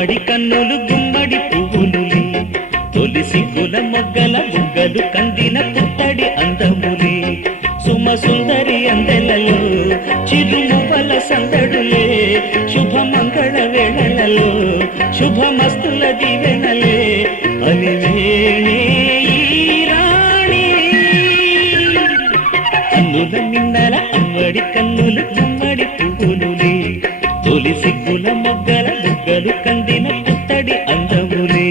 అమ్మడి కన్నులు గుమ్మడి పువ్వులులే తొలి సిగ్గుల మొగ్గల బుగ్గలు కందిన పుత్తడి అందములే సుమ సుందరి అందెలలో చిరుమువ్వల సందడులే శుభమంగళ వేళలలో శుభమస్తుల దీవెనలే అలివేణే ఈ రాణి కన్నుల నిన్నల అమ్మడి కన్నులు గుమ్మడి పువ్వులులే తొలి సిగ్గుల మొగ్గల బుగ్గలు కందిన పుత్తడి అందములే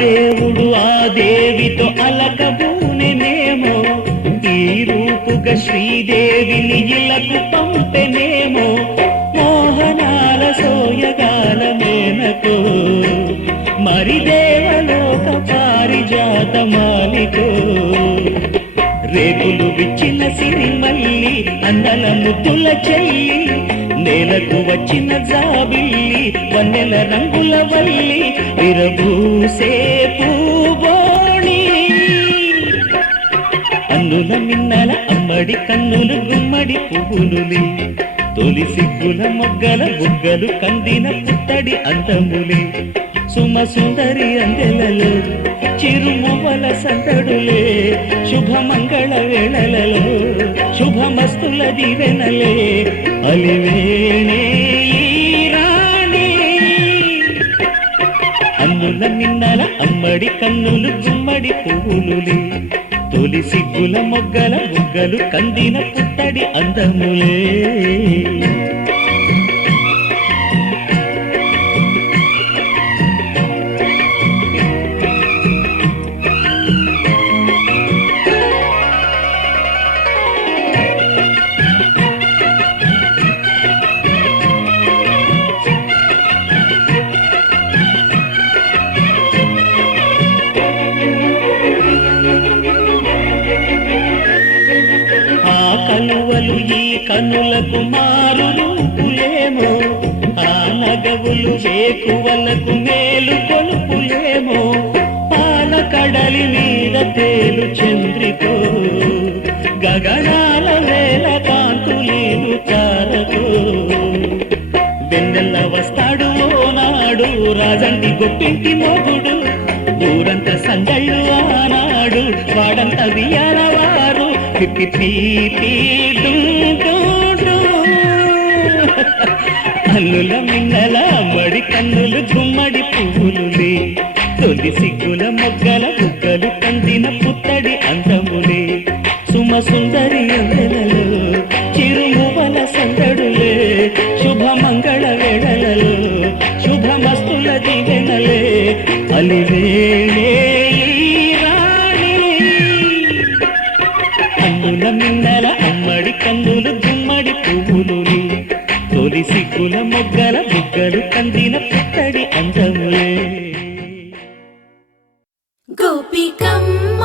దేవుడు ఆ దేవితో అలకబూనెనేమో ఈ రూపుగా శ్రీదేవిని ఇలకు పంపెనేమో మోహనాల సోయగాల మేనకో మరి దేవలోక పారిజాత మాలికో రేకులు విచ్చిన సిరిమల్లి అందల ముద్దుల చెల్లి నేలకు వచ్చిన జాబిల్లి వన్నెల రంగుల వల్లి విరబూసే పూబోణి అన్నుల మిన్నల అమ్మడి కన్నులు గుమ్మడి పువ్వులులే తొలి సిగ్గుల మొగ్గల బుగ్గలు కందిన పుత్తడి అందములే సుమ సుందరి అందెలలో చిరుమువ్వల సందడులే శుభమంగళ వేళలలో శుభమస్తుల దీవెనలే అలివేణే ఈ రాణి అన్నుల నిన్నల అమ్మడి కన్నులు గుమ్మడి పువ్వులులే తొలి సిగ్గుల మొగ్గల బుగ్గలు కందిన పుత్తడి అందములే కలువలు ఈ కనులకు మారు రూపులేమో ఆ నగవులు వేకువలకు మేలు కొలుపులేమో పాల కడలి మీద తేలు చంద్రికో గగనాల వేల కాంతులీలు తారకో వెన్నెల్ల వస్తాడు ఓనాడు రాజంటి గొప్పింటి మోగుడు ఊరంతా సందళ్ళు ఆనాడు వాడంతా వియాలవారు అల్లుల మిన్నల మడి కన్నులు గుమ్మడి పువ్వులులే తొలి సిగ్గుల మొగ్గల బుగ్గలు కందిన పుత్తడి అందములే సుమ సుందరి అందెలలో చిరుమువ్వల సందడులే శుభమంగళ వేళలలో శుభమస్తుల దీవెనలే అలివేణే అన్నుల మిన్నల అమ్మడి కన్నులు గుమ్మడి పువ్వులులే తొలి సిగ్గుల మొగ్గల బుగ్గలు కందిన పుత్తడి అందములే గోపికమ్మ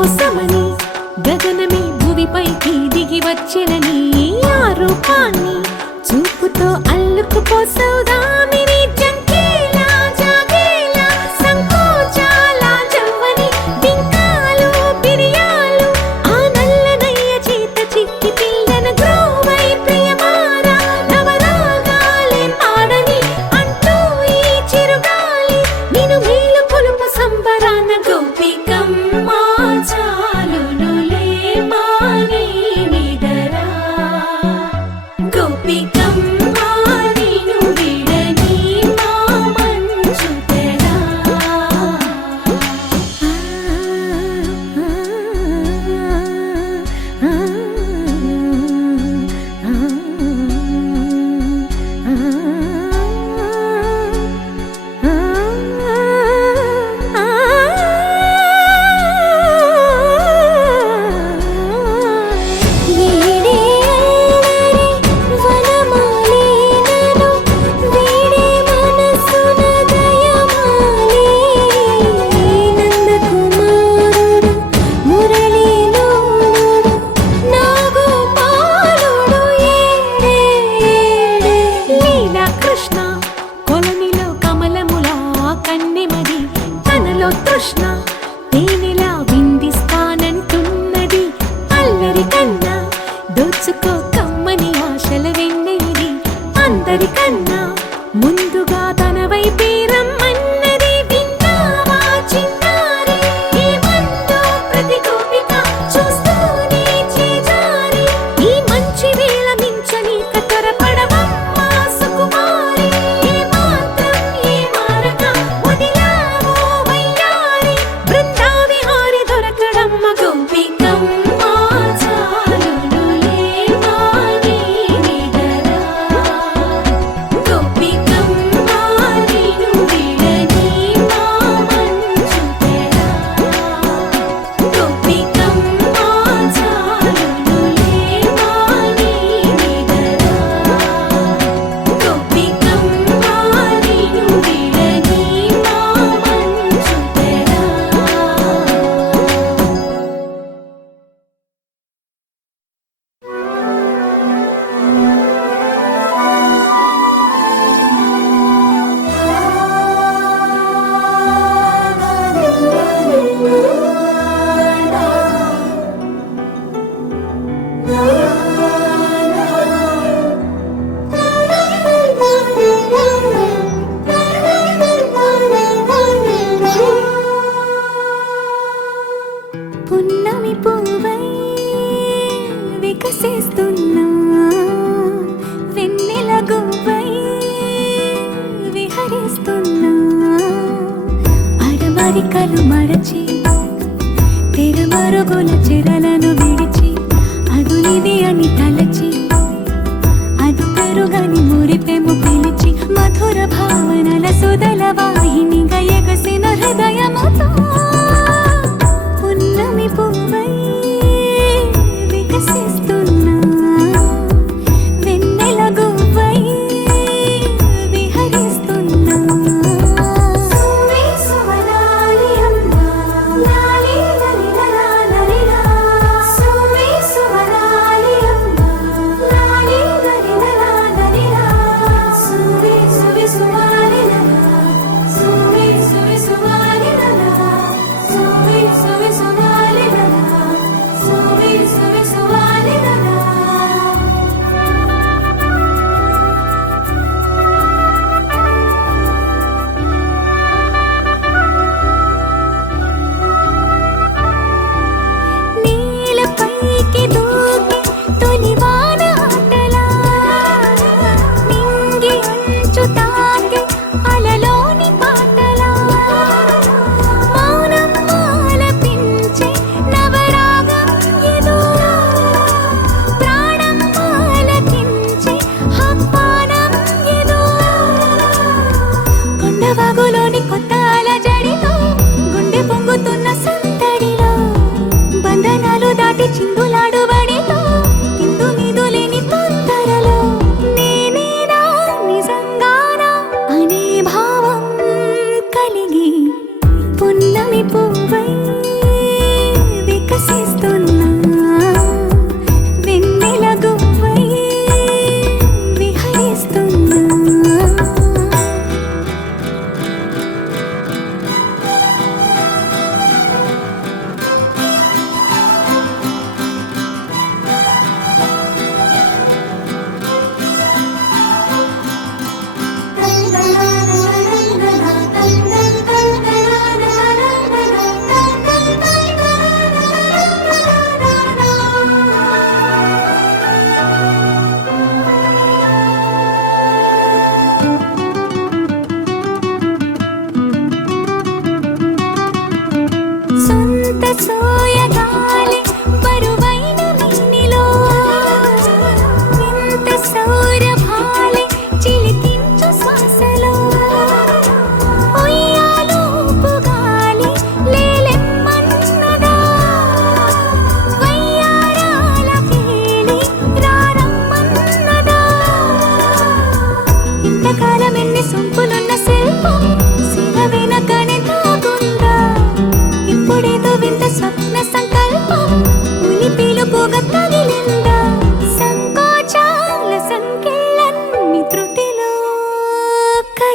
కోసమని గగనమే భువిపైకి దిగి వచ్చెనని ఆ రూపాన్ని చూపుతో అల్లుకుపోసౌదామిని జంకేలా జాగేలా సంకోచాల జవ్వని బింకాలు బిరియాలు ఆ నల్లనయ్య చేత చిక్కి పిల్లన గ్రోవై ప్రియమారా నవరాగాలే పాడని అంటూ ఈ చిరుగాలి నిను మేలు కొలుపు సంబరాన గోపికమ్మ చాలునులే మాని నిదరా గోపికమ్మ నిను విడని మా మంచు తెరా కృష్ణ తేనెలా విందిస్తానంటున్నది అల్లరి కన్నా దోచుకో కమ్మని ఆశల వెన్నెయిది అందరికన్నా ముందుగా తన వైపే రమ్మన్నది విన్నావా చిన్నారి ఏమందో ప్రతి గోపిక చూస్తూనే చేజారి ఈ మంచి వేళ మించని కతరపడవమ్మా సుకుమారి ఏ మాత్రం ఏ మారక వదిలావో వయ్యారి బృందావిహారి దొరకడమ్మ గోపికమ్మ చాలునులే మాని నిదరా గోపికమ్మ నిను విడని మా మంచు తెరా గోపికమ్మ చాలునులే మాని నిదరా గోపికమ్మ నిను విడని మా మంచు తెరా పున్నమి పువ్వై వికసిస్తున్నా వెన్నెల గువ్వై విహరిస్తున్నా అరమరికలు మరచి తెరమరుగుల చెరలను విడిచి అదునిది అని తలచి అదు పెరుగని మురిపెము పిలిచి మధుర భావనల సుదల వాహినిగా ఎగసిన హృదయముతో పున్నమి పువ్వై వికసిస్తున్నా వెన్నెల గువ్వై విహరిస్తున్నా సువి సువనాలి అమ్మా లాలి లలి లలా లలిలా సువి సువనాలి అమ్మా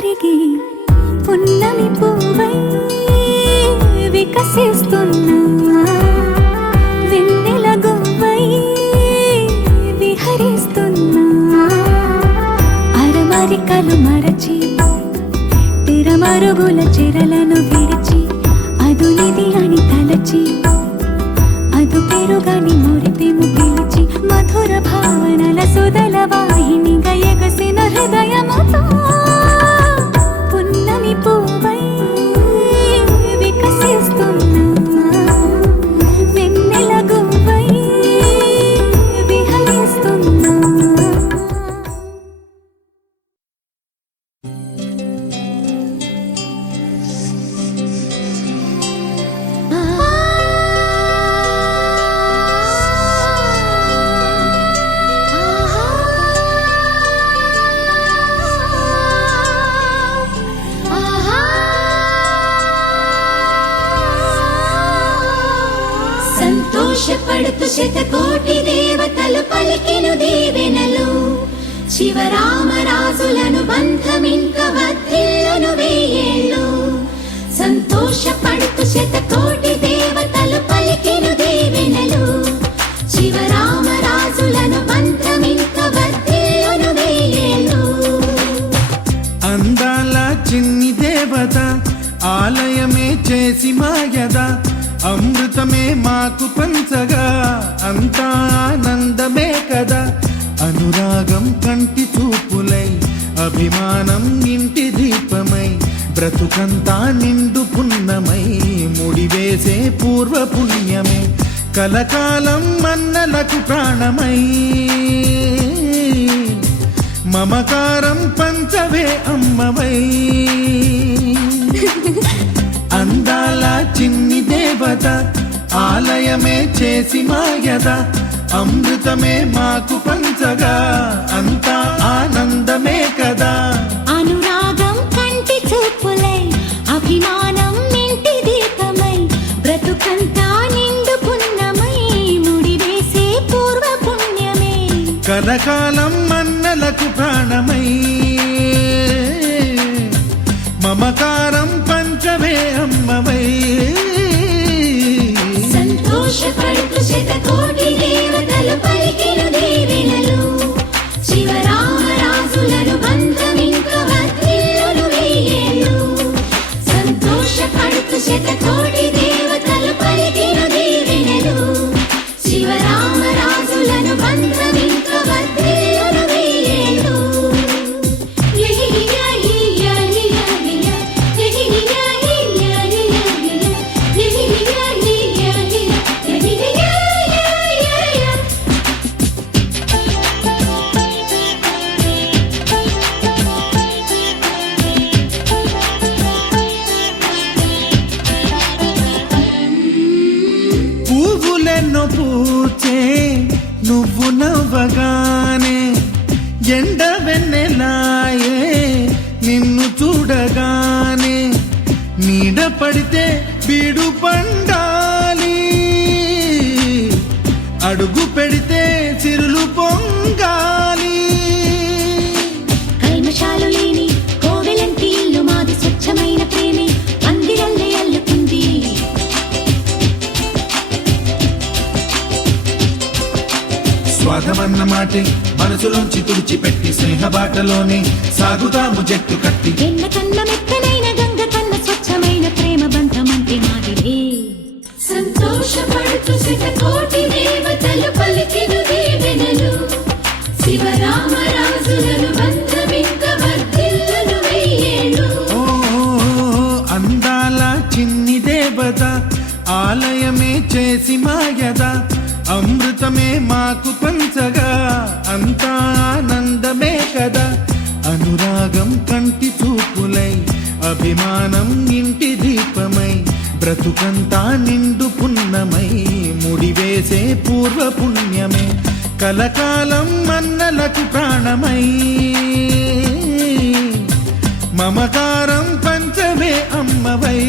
కరిగి పున్నమి పువ్వై వికసిస్తున్నా వెన్నెల గువ్వై విహరిస్తున్నా అరమరికలు మరచి తిరమరుగుల చెరలను విడిచి అదునిది అని తలచి అదు పెరుగని మురిపెము పిలిచి మధుర భావనల సుదల వాహినిగా ఎగసిన హృదయముతో పున్నమి పువ్వై వికసిస్తున్నా వెన్నెల గువ్వై విహరిస్తున్నా. సంతోషపడుతూ శతకోటి దేవతలు పలికిను దీవెనలు శివరామరాజులను బంధమింక వర్ధిల్లును వెయ్యేళ్ళు. సంతోషపడుతూ శతకోటి దేవతలు పలికిను దీవెనలు శివరామరాజులను బంధమింక వర్ధిల్లును వెయ్యేళ్ళు. అందాల చిన్ని దేవత ఆలయమే చేసి మాయద అమృతమే మాకు పంచగా అంతా ఆనందమే కదా. అనురాగం కంటి చూపులై అభిమానం ఇంటి దీపమై బ్రతుకంతా నిండు పున్నమై ముడివేసే పూర్వ పుణ్యమే కలకాలం మన్నలకు ప్రాణమై మమకారం పంచవే అమ్మవై. అందాల చిన్ని దేవత ఆలయమే చేసి మాయద అమృతమే మాకు పంచగా అంతా ఆనందమే కదా. అనురాగం కంటి చూపులై అభిమానం ఇంటి దీపమై బ్రతుకంతా నిండు పున్నమై ముడివేసే పూర్వ పుణ్యమే కలకాలం మన్నలకు ప్రాణమై మమకారం పంచవే అమ్మవై. సంతోషపడుతూ శతకోటి దేవతలు పలికిను దీవెనలు శివరామరాజులను బంధమింక వర్ధిల్లును వెయ్యేళ్ళు. సంతోషపడుతూ శతకోటి దేవతలు పలికిను దీవెనలు శివరామరాజులను బంధమింక వర్ధిల్లును వెయ్యేళ్ళు. పువ్వులెన్నో పూచే నువ్వు నవ్వగానే ఎండ వెన్నెలాయే నిన్ను చూడగానే నీడ పడితే బీడు పండాలి అడుగు పెడితే చిరులు పొంగాలి. కల్మషాలు లేని కోవెలంటి ఇల్లు మాది స్వచ్ఛమైన ప్రేమే అందిరల్లే అల్లుకుంది. స్వాగమన్న మాటే మనసులోంచి తుడిచిపెట్టి స్నేహబాటలోనే సాగుదాము జట్టు కట్టి. వెన్న కన్న మెత్తనైన గంగ కన్న స్వచ్ఛమైన ప్రేమ బంధమంటే మాదిరే. సంతోషపడుతూ శతకోటి దేవతలు పలికిను దీవెనలు శివరామరాజులను బంధమింక వర్ధిల్లును వెయ్యేళ్ళు. ఓ అందాల చిన్ని దేవత ఆలయమే చేసి మాయద అమృతమే మాకు పంచగా అంతా ఆనందమే కదా. అనురాగం కంటి చూపులై అభిమానం ఇంటి దీపమై బ్రతుకంతా నిండు పున్నమై ముడివేసే పూర్వ పుణ్యమే కలకాలం మన్నలకు ప్రాణమై మమకారం పంచమే అమ్మవై.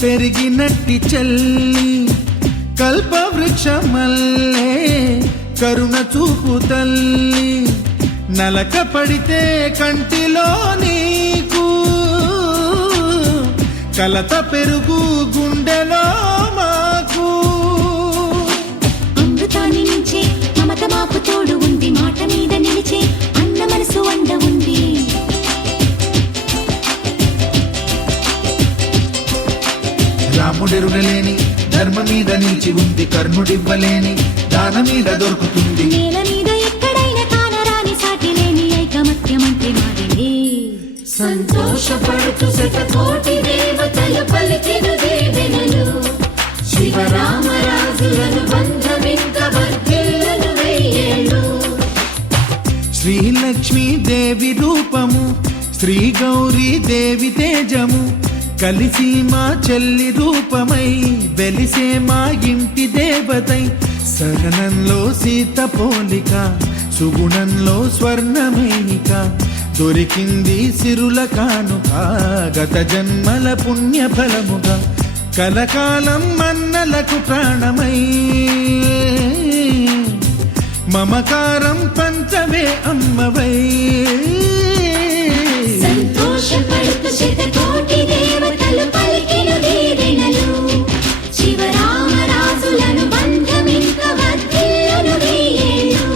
పెరిగినట్టి చెల్లి కల్పవృక్షమల్లే కరుణ చూపు తల్లి నలక పడితే కంటిలో నీకు కలత పెరుగు గుండెలో మాకు అమృతాన్ని నుంచే మమత మాకు తోడు ఉంది మాట మీద నిలిచే అన్న మనసు అండ ఉంది రాముడెరుగలేని ధర్మ మీద నిలిచి ఉంది కర్ణుడివ్వలేని దాన మీద దొరుకుతుంది నేల మీద ఎక్కడైనా కానరాని సాటి లేని ఐకమత్యమంటే మాదిలే సంతోషపడుతూ శతకోటి దేవతలు పలికిన దీవెనలు శివరామరాజులను బంధమింక వర్ధిల్లును వెయ్యేళ్ళు శ్రీలక్ష్మీ దేవి రూపము శ్రీ గౌరీ దేవి తేజము కలిసి మా చెల్లి రూపమై వెలిసే మా ఇంటి దేవతై సహనంలో సీత పోలిక సుగుణంలో స్వర్ణమేనిక దొరికింది సిరుల కానుక గత జన్మల పుణ్య ఫలముగా కలకాలం మన్నలకు ప్రాణమై మమకారం పంచవే అమ్మవై సంతోషపడుతూ శతకోటి దేవతలు పలికిన దీవెనలు శివరామరాజులను బంధమింక వర్ధిల్లును వెయ్యేళ్ళు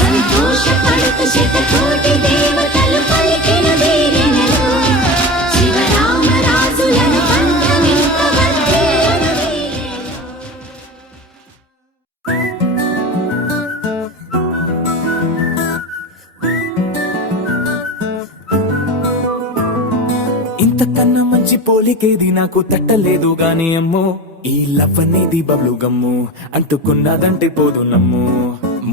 సంతోషపడుతూ శతకోటి దేవతలు పలికిన దీవెనలు శివరామరాజులను బంధమింక వర్ధిల్లును వెయ్యేళ్ళు ఇంతకన్నా మంచి పోలికేది నాకు తట్టలేదు గాని అమ్మో ఈ లవ్ అనేది బబ్లు గమ్ము అంటుకున్నదంటే పోదు నమ్ము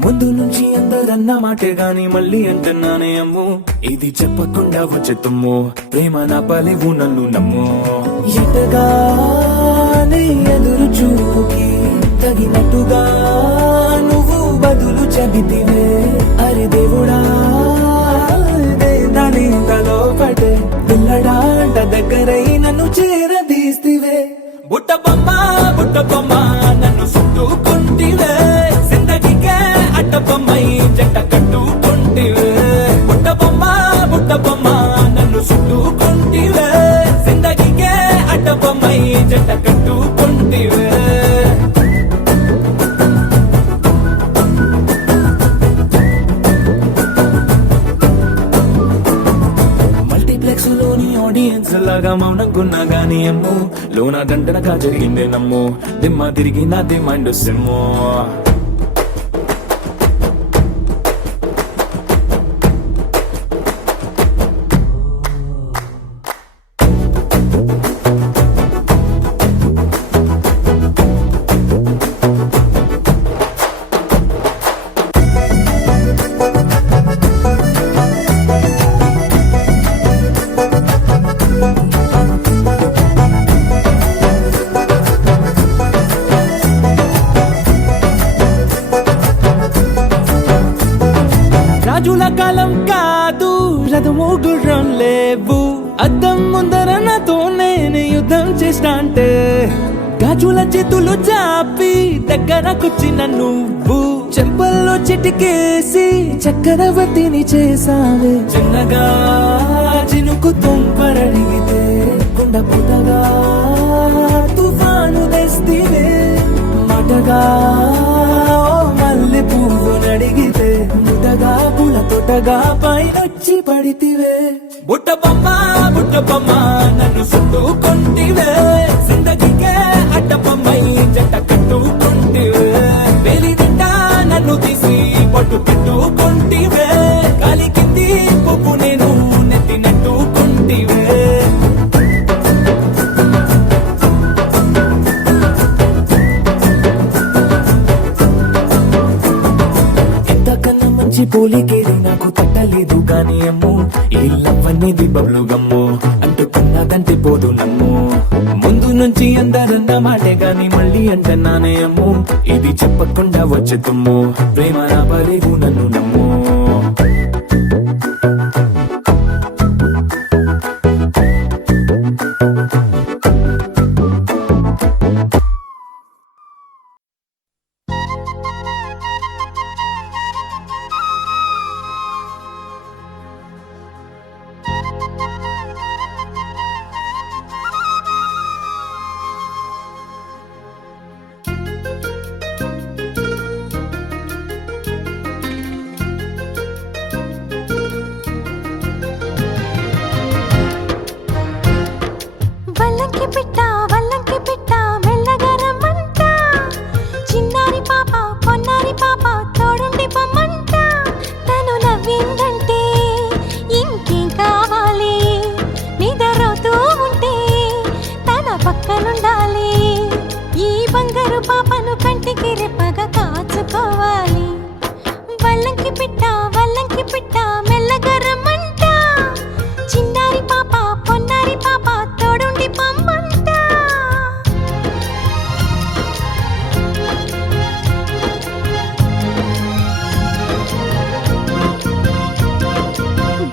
ముందు నుంచి అందరన్న మాటే గాని మళ్ళీ అంటున్నానే అమ్ము ఇది చెప్పకుండా వచ్చేతుమ్ము ప్రేమ నా పలేవు నన్ను నమ్ము ఎటగానే ఎదురు చూకి తగినట్టుగా నువ్వు బదులు చెబితివే అరే దేవుడా దానిలో పడే పిల్లడాంట దగ్గరై నన్ను చేరదీస్తివే బుట్ట బొమ్మ నన్ను చుట్టుకుంటివే జిందగీకే అడ్డ బొమ్మై జంట కట్టుకుంటివే బుట్ట బొమ్మ నన్ను చుట్టుకుంటివే జిందగీకే అడ్డ బొమ్మై జంట కట్టుకుంటివే లోని ఆడియన్స్ లాగా మౌనంకున్నా గానీ అమ్ము లోన దండనగా జరిగిందే నమ్ము దిమ్మ తిరిగి నాది మైండ్ సిమ్ము రాజుల కాలం కాదు రథము గుర్రం లేవు అద్దం ముందర నాతో నేను యుద్ధం చేస్తా అంటే గాజుల చేతులు చాపి దగ్గరకొచ్చిన నువ్వు చెంపల్లో చిటికేసి చక్రవర్తిని చేసావే చిన్నగా చినుకు తుంపరడిగితే కుండ పుటగా తుఫాను తెస్తివే మాటగా మల్లె పువ్వు నడిగితే ముటగా పుల తొటగా పైనొచ్చి పడితివే బుట్ట బొమ్మ నన్ను చుట్టుకుంటివే జిందగీకే అడ్డ బొమ్మై జంట కట్టుకుంటివే వేలి నిండా నన్ను తీసి పట్టు పెట్టుకుంటివే కాలి కింది పువ్వు నేను నెత్తినట్టుకుంటివే పోలికేది నాకు తట్టలేదు గాని అమ్ము ఈ లవ్ అనేది బబ్లు గమ్ము అంటుకున్నదంటే పోదు నమ్ము ముందు నుంచి అందరన్న మాటే గాని మళ్ళీ అంటున్నానే అమ్ము ఇది చెప్పకుండా వచ్చే తుమ్ము ప్రేమ నా పలేవు నన్ను నమ్ము చూసుకోవాలి. వల్లంకి పిట్ట మెల్లగా రమ్మంట. చిన్నారి పాప పొన్నారి పాప తోడుండి పొమ్మంట.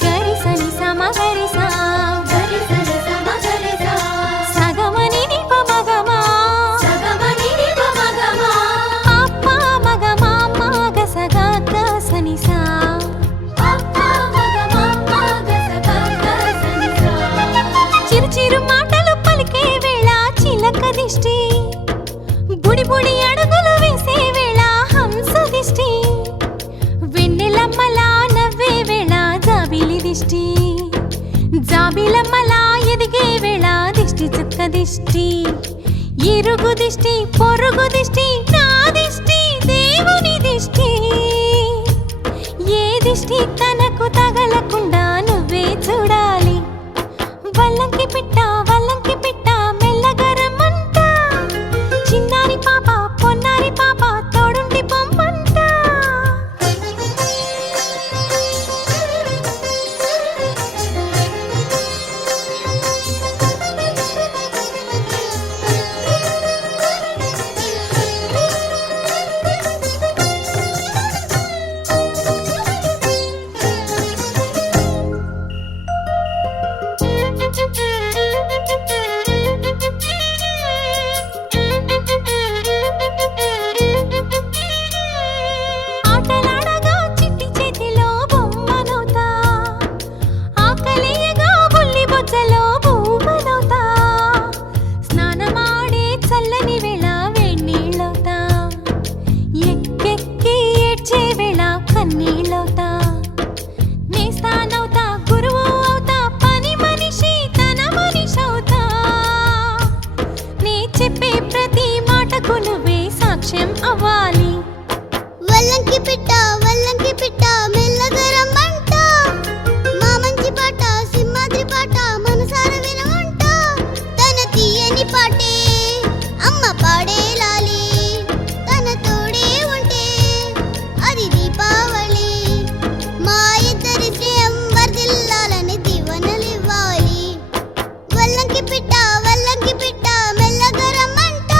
గరి సని సమ గరి సా గరి సరి సమ గరి సా సగమని నిప మగమా సగమని నిప మగమా అప్ప మగమా మగ సగ గ సని సా అప్ప మగమా మగ సగ గ సని సా. చిరు చిరు మాటలు పలికే వేళ చిలక దిష్టి. బుడి బుడి అడుగులు వేసే వేళ హంస దిష్టి. వెన్నెలమ్మలా నవ్వే వేళ జాబిలి దిష్టి. జాబిలమ్మలా ఎదిగే వేళ దిష్టి చుక్క దిష్టి. ఇరుగు దిష్టి పొరుగు దిష్టి నా దిష్టి దేవుని దిష్టి. ఏ దిష్టి తనకు తగలకుండా నువ్వే చూడాలి. వల్లంకి పిట్ట మెల్లగా రమ్మంట. చిన్నారి పాప పొన్నారి పాప తోడుండి పొమ్మంట. ఆటలాడగా చిట్టి చేతిలో బొమ్మనవుతా. ఆకలియగా బుల్లి బొజ్జలో భూమనవుతా. స్నానమాడే చల్లని వేళ వేణీళ్ళవుతా. ఎక్కెక్కి ఏడ్చే వేళ కన్నీళ్ళవుతా. నేస్తానవుతా గురువు అవుతా పని మనిషి తన మనిషవుతా. నే చెప్పే ప్రతి మాటకు నువ్వే సాక్ష్యం అవ్వాలి. వల్లంకి పిట్ట మెల్లగా రమ్మంట. మా మంచి పాట సింహాద్రి పాట మనసార వినమంట. తన తీయని పాటే అమ్మ పాడే లాలి. తన తోడే ఉంటే అది దీపావళి. మా ఇద్దరి శ్రేయం వర్ధిల్లాలని దీవెనలివ్వాలి. వల్లంకి పిట్ట మెల్లగా రమ్మంట.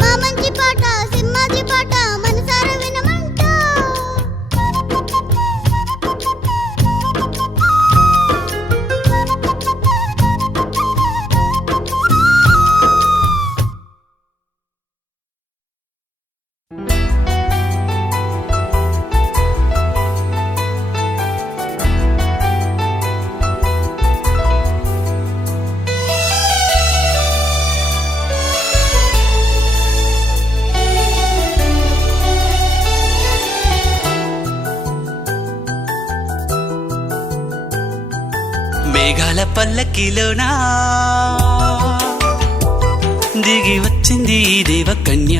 మా మంచి పాట సింహాద్రి పాట మనసార వినమంట. మేఘాల పల్లకిలోనా దిగి వచ్చింది ఈ దేవకన్య.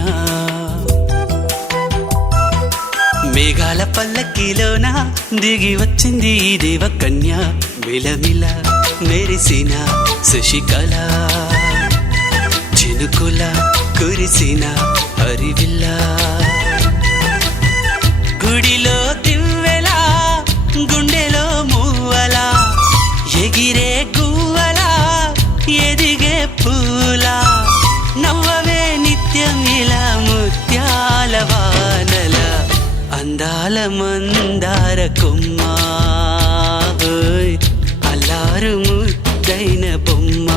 మేఘాల పల్లకిలోనా దిగి వచ్చింది ఈ దేవకన్య. మిలమిల మెరిసిన శశికళ చినుకుల కురిసిన హరివిల్ల. గుడిలో దివ్వెలా గుండెలో మూవలా ఎగిరే గువ్వలా ఎదిగే పూలా. నవ్వవే నిత్యం ఇలా ముత్యాల వానల అందాల మందార కొమ్మ. ఓయ్ అల్లారు ముద్దైన బొమ్మ.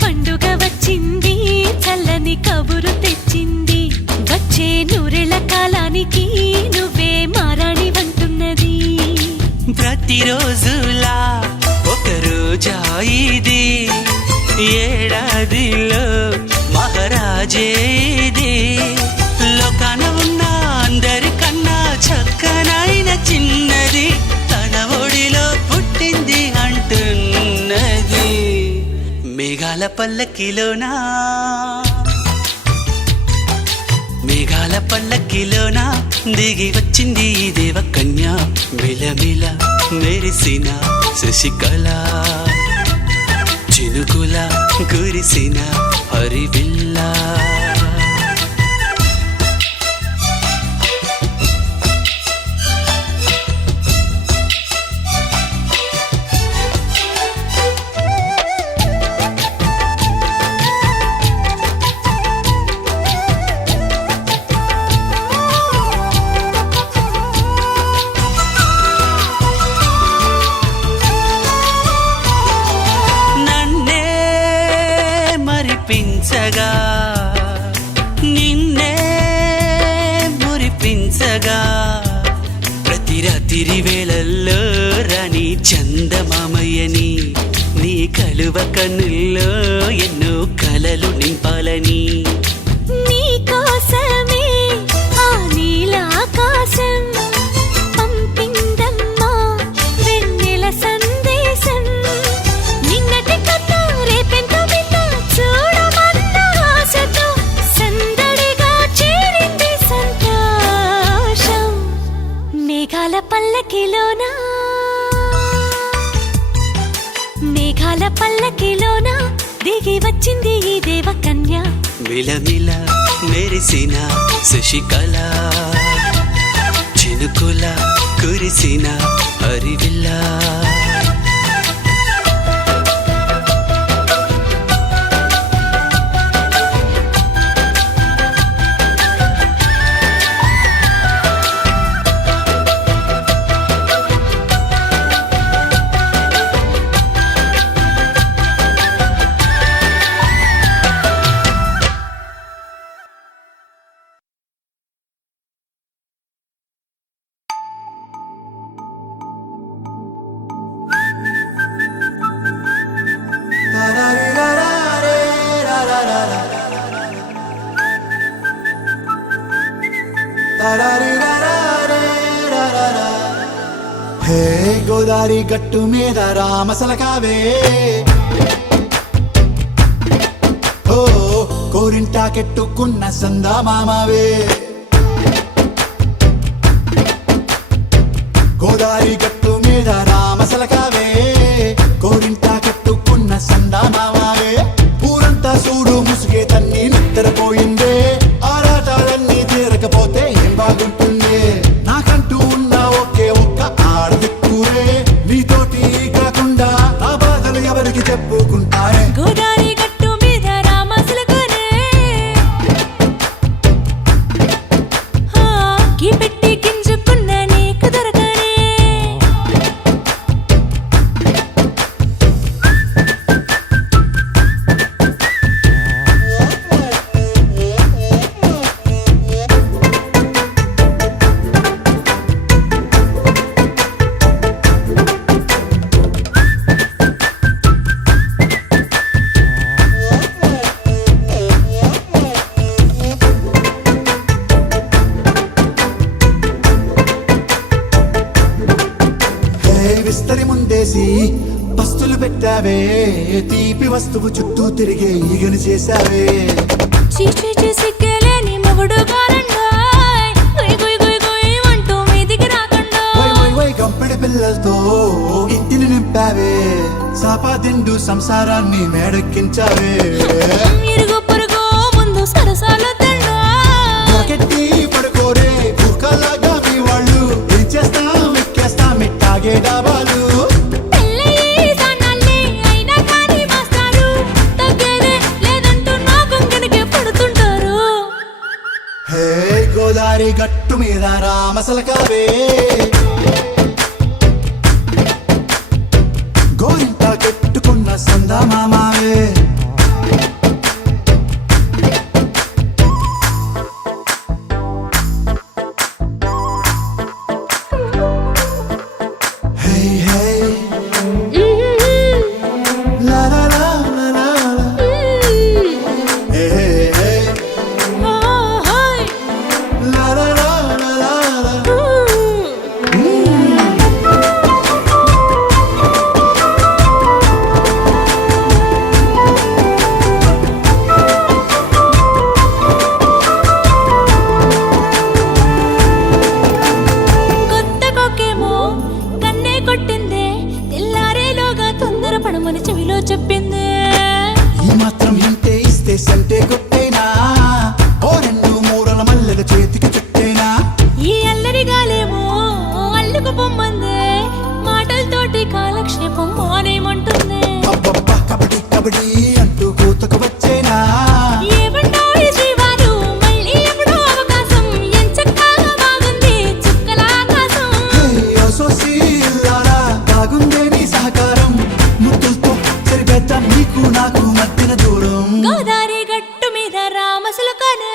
పండుగ వచ్చింది చల్లని కబురు తెచ్చింది. వచ్చే నూరెల రోజులా ఒక రోజా ఇది, ఏడాదిలో మహారాజే ఇది. లోకాన ఉన్న అందరికన్నా చక్కనైన చిన్నది తన ఒడిలో పుట్టింది అంటున్నది. మేఘాల పల్లకిలోనా, మేఘాల పల్లకిలోనా దిగి వచ్చింది ఈ దేవకన్య. మిలమిల మెరిసిన శశికళ, చినుకుల కురిసిన హరివిల్లా. మరిపించగా నిన్నే మురిపించగా, ప్రతి రాత్రి వేళల్లో రాణి చందమామయ్యని, నీ కలువ కన్నుల్లో ఎన్నో కలలు నింపాలని. నీ కోసమే ఆ నీలాకాశం పంపిందమ్మా వెన్నెల సందేశం. నిన్నటి కన్నా రేపెంత బిడ్డ చూడమన్న ఆశతో సందడిగా చేరింది సంతోషం. మేఘాల పల్లకిలోనా, మేఘాల పల్లకిలోనా దిగి వచ్చింది ఈ దేవకన్య. మిలమిల మెరిసిన శశికళ, చినుకుల కురిసిన హరివిల్లా. హే గోదారి గట్టు మీద రామసలకావే, ఓ కోరింటాకెట్టుకున్న సందామామవే. గోదారి గట్టు మీద రామసలకావే, కోరింటాకెట్టుకున్న సందామామవే. ఊరంతా చూడు ముసుగే తన్ని నిద్రపోయిందే, ఆరాటాలన్నీ తీరకపోతే ఏం బాగుంటుందే. నాకంటూ ఉన్న ఒకే ఒక్క ఆడదిక్కురే, నీతోటి కాకుండా నా బాధలు ఎవరికి చెప్పుకుంటారే. గోదారి గట్టు మీద రామసలకునే గీ పెట్టి గింజుకున్న నీకు దొరకనే. విస్తరి ముందేసి పస్తులు పెట్టావే, తీపి వస్తువు చుట్టూ తిరిగే ఈగను చేశావే. చీచి సిగ్గలేని మొగుడు గారండాయ్, గుయ్ గుయ్ గుయ్ గుయ్ అంటూ మీదికి రాకండా. వై వై వై గంపెడి పిల్లలతో ఇంటిని నింపావే, సాపాదిండు సంసారాన్ని మేడెక్కించావే. ఇరుగు పొరుగు ముందు సరసాలు నాకెట్టి పడుకోరే కుక్కలాగా మీ వాళ్ళు, ఏం చేస్తాం ఎక్కేస్తాం మిట్టాగే డాబాలు. హే గోదారి గట్టు మీద రామసలకావే, గోరింటా కెట్టుకున్న సందామామవే. హే హే పడమని చెవిలో చెప్పింది. ఈ మాత్రం ఇంటే ఇస్తే సంటే కొట్టేనా, ఓ 2 మూరల మల్లెల చేతికి చుట్టేనా. ఈ అల్లరి గాలేమో అల్లుకు పొమ్మందే, మాటలతోటి కాలక్షేపం మానేమంటుంది. అబ్బబ్బా కబడ్డీ కబడ్డీ అంటూ కూతకు వచ్చేనా. ఏమంటావు ఈ శ్రీవారు, మళ్ళీ ఎప్పుడో అవకాశం, ఎంచక్కాగా బాగుంది చుక్కల ఆకాశం. సోసీలారా బాగుందే నీ సహకారం, ముద్దులతో సరిపెద్దాం నీకు నాకు మధ్యన దూరం. గోదారి గట్టు మీద రామసులకనే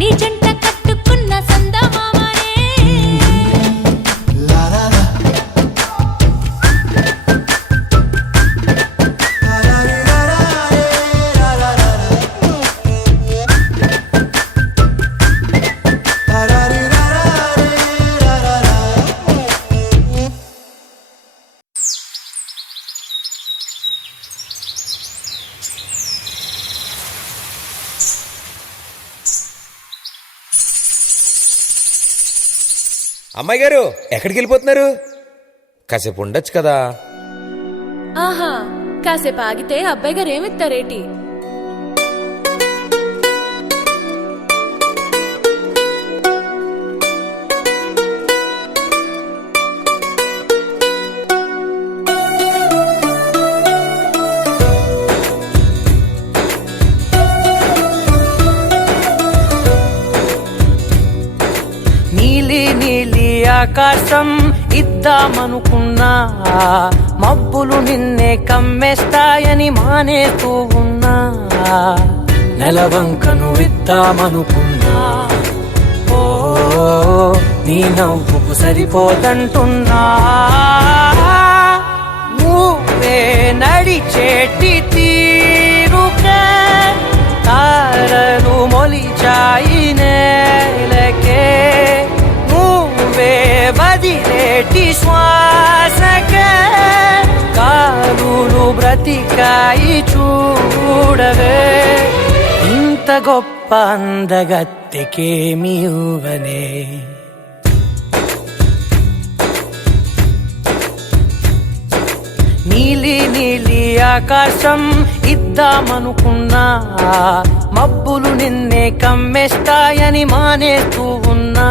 నీ జంట కట్టుకున్న సందమామనే. అమ్మాయి గారు ఎక్కడికి వెళ్ళిపోతున్నారు? కాసేపు ఉండొచ్చు కదా. ఆహా, కాసేపు ఆగితే అబ్బాయి గారు ఏమిస్తారేటి? నీలి నీలి ఆకాశం ఇద్దామనుకున్నా, మబ్బులు నిన్నే కమ్మేస్తాయని మానేస్తూ ఉన్నా. నెలవంకను ఇద్దామనుకున్నా, ఓ నీ నవ్వుకు సరిపోదంటున్నా. నువ్వే నడిచేటి తీరుకే తారలు మొలిచాయి నేలకే, నువ్వే వదిలేటి శ్వాసకే కారులు బ్రతికాయి చూడవే. ఇంత గొప్ప అందగత్తెకేమి ఇవ్వనే. నీలి నీలి ఆకాశం ఇద్దామనుకున్నా, మబ్బులు నిన్నే కమ్మేస్తాయని మానేస్తూ ఉన్నా.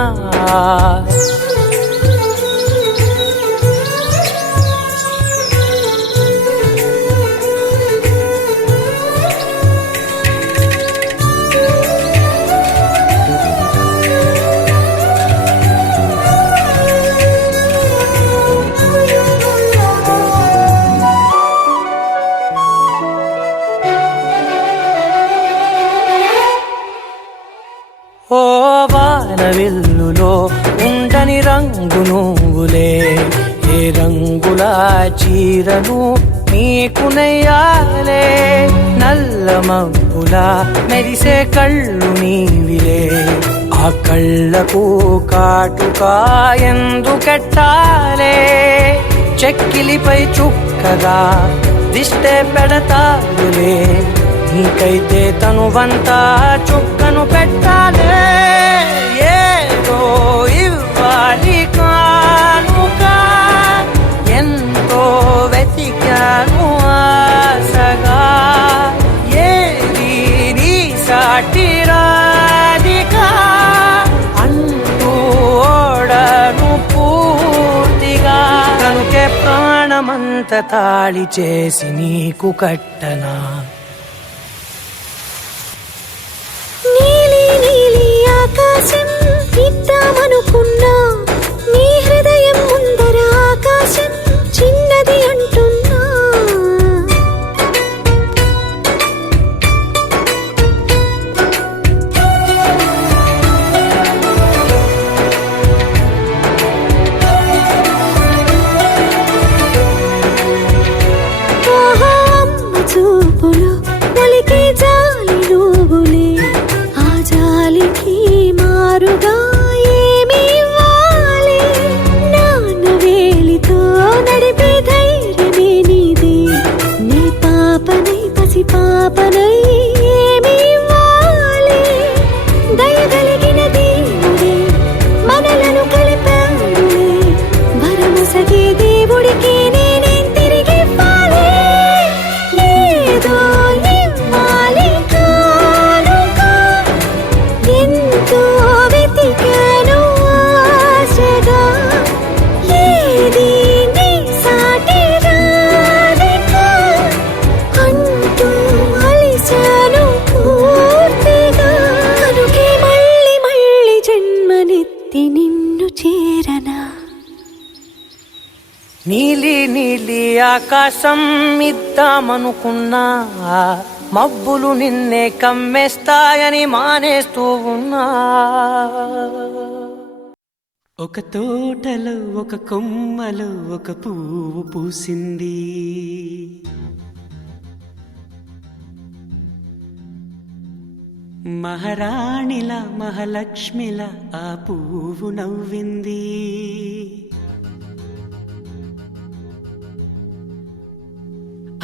ఓ వానవిల్లులో ఉండని రంగు నువ్వులే, ఏ రంగుల చీరను నీకు నెయ్యాలే. నల్ల మబ్బులా మెరిసే కళ్ళు నీవిలే, ఆ కళ్ళకు కాటుకా ఎందుకెట్టాలే. చెక్కిలిపై చుక్కగా దిష్టే పెడతారులే, నీకైతే తనువంతా చుక్కను పెట్టాలే. ఏదో ఇవ్వాలి కానుక, ఎంతో వెతికాను ఆశగా, ఏది నీ సాటి రాధికా అంటూ ఓడను పూర్తిగా. కనుకే ప్రాణమంత తాళి చేసి నీకు కట్టనా. నీలి నీలి ఆకాశం ఇద్దామనుకున్నా, నీ హృదయం ముందర ఆకాశం చిన్నది అంటున్నా. ఓహో అమ్మ చూపులు ఒలికే జాలి నువ్వులే, ఆ జాలికి మారుగా ఏమి ఇవ్వాలి. నాన్న నీలి నీలి ఆకాశం ఇద్దామనుకున్నా మబ్బులు నిన్నే కమ్మేస్తాయని మానేస్తూ ఉన్నా. ఒక తోటలో ఒక కొమ్మలో ఒక పువ్వు పూసింది, మహారాణిల మహాలక్ష్మిల ఆ పువ్వు నవ్వింది.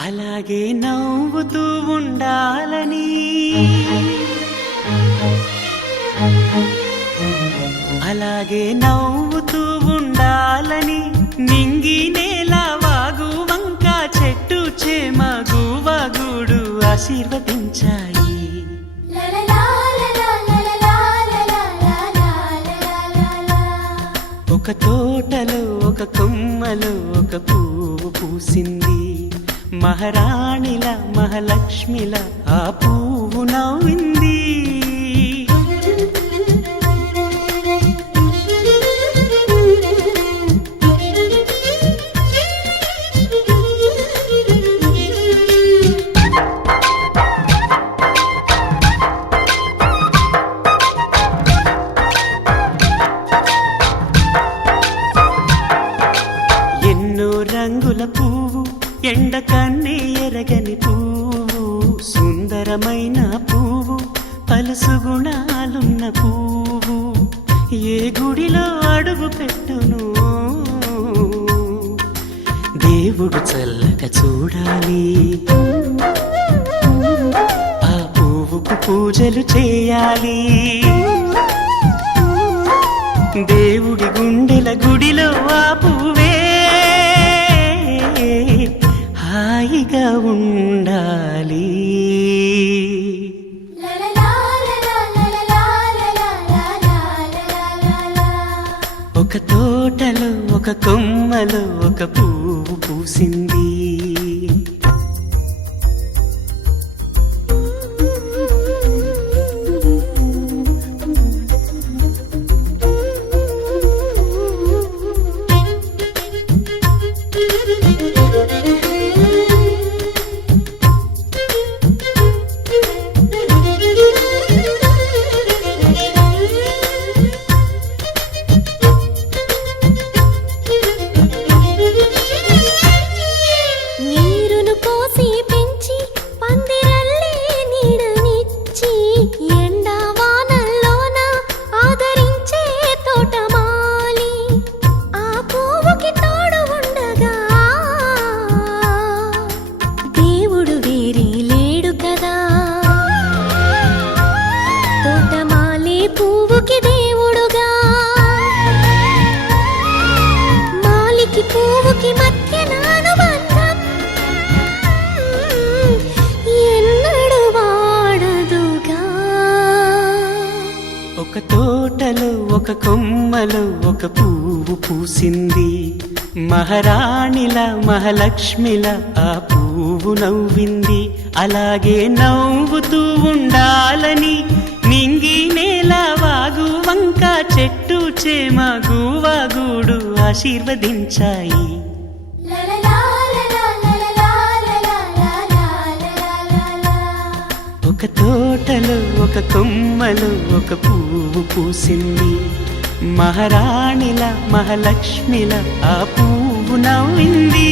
అలాగే నవ్వుతూ ఉండాలని, అలాగే నవ్వుతూ ఉండాలని నింగి నేల వాగు వంక చెట్టు చేమ గువగూడు ఆశీర్వదించాయి. ఒక తోటలో ఒక కొమ్మలో ఒక పువ్వు పూసింది, మహారాణిల మహాలక్ష్మిల ఆ పువ్వు నవ్వింది. రంగుల పువ్వు ఎండ కన్నే ఎరగని పువ్వు, సుందరమైన పువ్వు పలుసు గుణాలున్న పువ్వు, ఏ గుడిలో అడుగు పెట్టును దేవుడు చల్లగా చూడాలి. ఆ పువ్వుకు పూజలు చేయాలి, దేవుడి గుండెల గుడిలో ఆ పువ్వే హాయిగా ఉండాలి. ఒక తోటలో ఒక కొమ్మలో ఒక పువ్వు పూసింది. ఒక తోటలో ఒక కొమ్మలో ఒక పువ్వు పూసింది, మహారాణిల మహాలక్ష్మిల ఆ పువ్వు నవ్వింది. అలాగే నవ్వుతూ ఉండాలని నింగి నేల వాగు వంక చెట్టు చేమ గువగూడు ఆశీర్వదించాయి. ఒక తోటలో ఒక కొమ్మలో ఒక పువ్వు పూసింది, మహారాణిల మహాలక్ష్మిల ఆ పువ్వు నవ్వింది.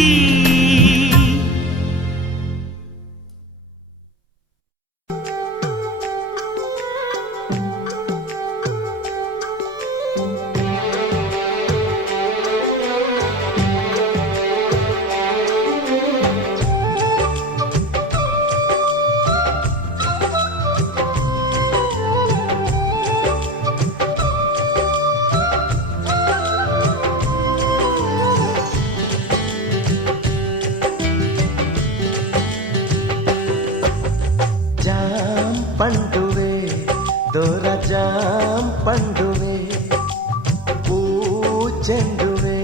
పండువే దొరజాం పండువే పూచెండువే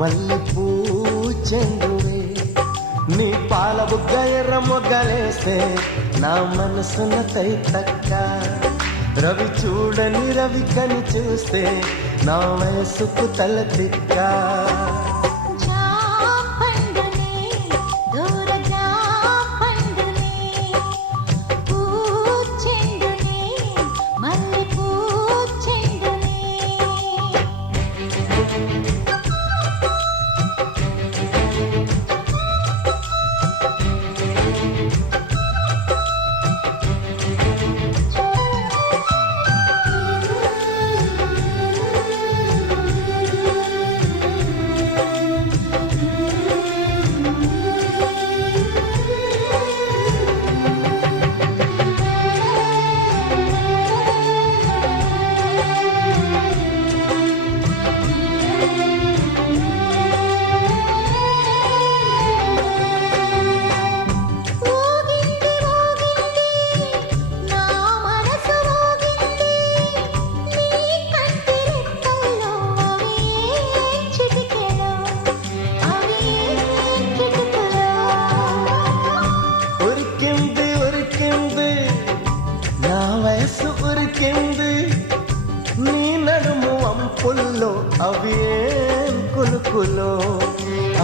మల్లి పూచెండువే నీ పాల బుగ్గ ఎర్ర మొగ్గలేస్తే నా మనసున తైతక్క రవి చూడని రవి కని చూస్తే నా వయసుకు తల తిక్క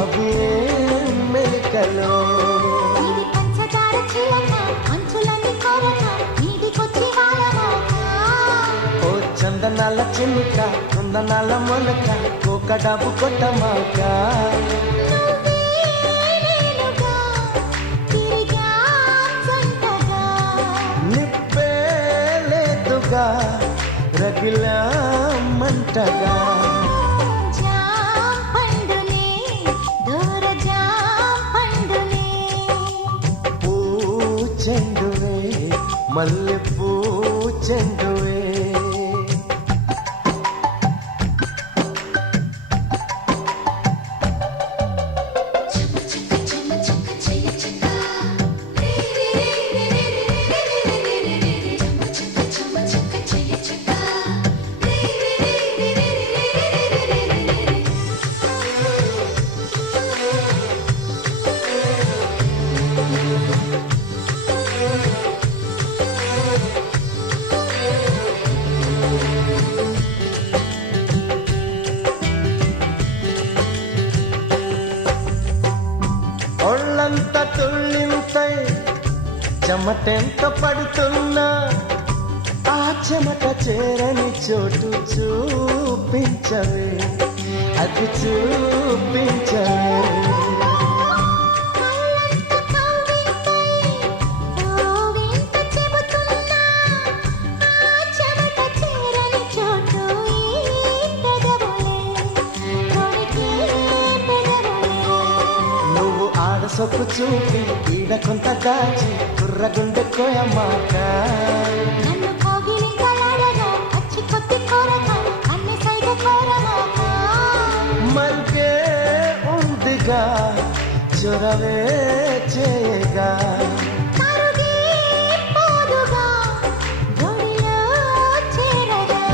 అవి మెలికలో ఇది పంచదార చిలక అంచులన్నీ కొరక నీటికొచ్చి వాలమాక ఓ చందనాల చిలుక కుందనాల మొలక కోకడాబు కొట్టమాక నేనుగా తిరిగా జంటగా నిప్పే లేదుగా రగిలా మంటగా జాం పండునే దూర జాం పండునే పూ చెండువే మల్లె పూ చెండువే ఒళ్ళంత తుళ్ళింతై చెమటెంత పడుతున్నా ఆ చెమట చేరని చోటు చూపించవే అది చూపించవే కళ్ళంత కవ్వింతై ఓవింత చెబుతున్నా ఆ చెమట చేరని చోటు ఈ పెదవులే కొరికే పెదవులే నువ్వు ఆడసొక్కు చూపి ఈడ కొంత దాచి కుర్రగుండె కోయమాక నన్ను కోగిలింతలాడగా పచ్చి కొద్ది కోరగా అన్ని సైగ కోరమాక మరికే ఉందిగా చొరవే చేయగా కరుగే పోదుగా గుడిలో చేరగా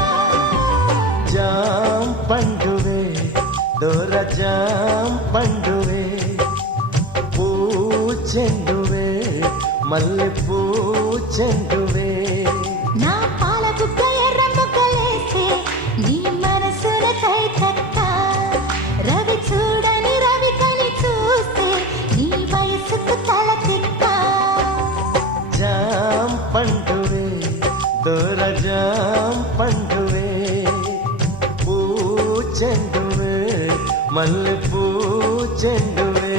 జాం పండువే దూర జాం పండువే పూ చెండువే మల్లె పూ చెండువే నా పాల బుగ్గ ఎర్ర బుగ్గలేస్తే నీ మనసున తైతక్క రవి చూడని రవి కని చూస్తే నీ వయసుకు తల తిక్క జాం పండువే దూర జాం పండువే పూ చెండువే మల్లె పూ చెండువే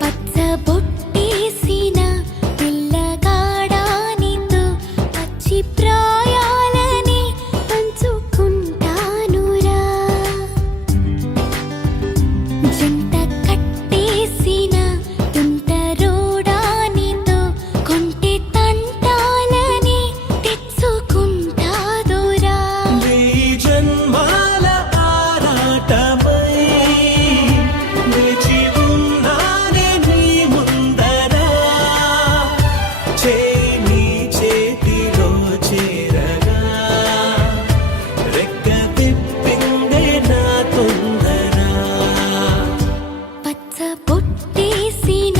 పచ్చ బొట్టేసిన పిల్లగాడా నీతో పచ్చి ప్రాయాలని పంచుకుంటానురా జంట కట్టేసిన తుంటరోడా నీతో కొంటె తంటాలని తెచ్చుకుంటాదురా వెయ్యి జన్మాల ఆరాటమై వేచి ఉన్నానే నీ ముందరా చేయి నీ చేతిలో చేరగా రెక్క తిప్పిందే నా తొందర పచ్చ బొట్టేసిన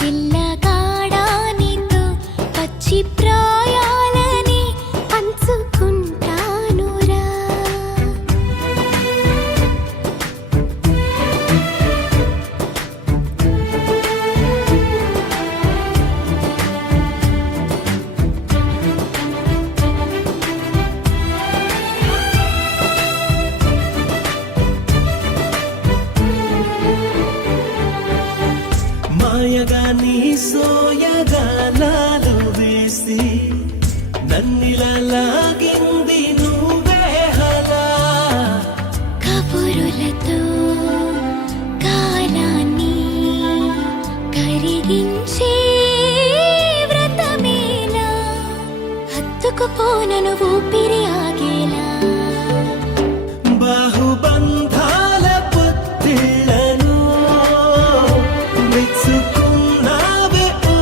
పిల్లగాడా నీతో పచ్చి ప్రాయాలని పంచుకుంటానురా మాయగా నీ సోయగాలాలు వేసి నన్నిలా లాగింది నువ్వే హలా కబురులతో కాలాన్ని కరిగించే వ్రతమేలా హత్తుకుపోనను ఊపిరి ఆగేలా బాహుబంధాల పొత్తిళ్లను మెచ్చుకున్నావే ఓ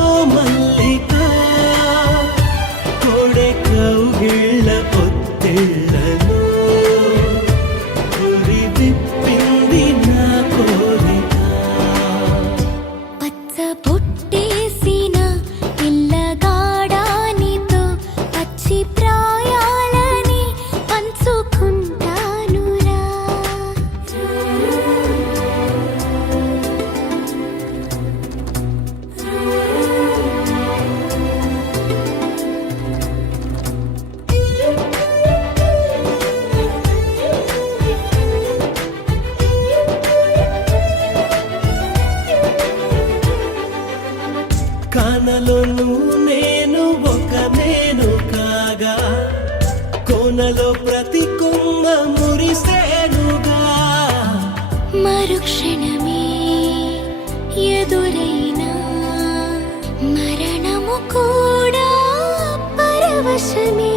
మరుక్షణమే ఎదురైనా మరణము కూడా పరవశమే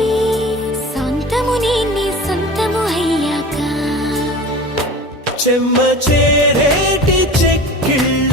సొంతము నీ సొంతము అయ్యాక చెమ్మ చేరేటి చెక్కిళ్ళు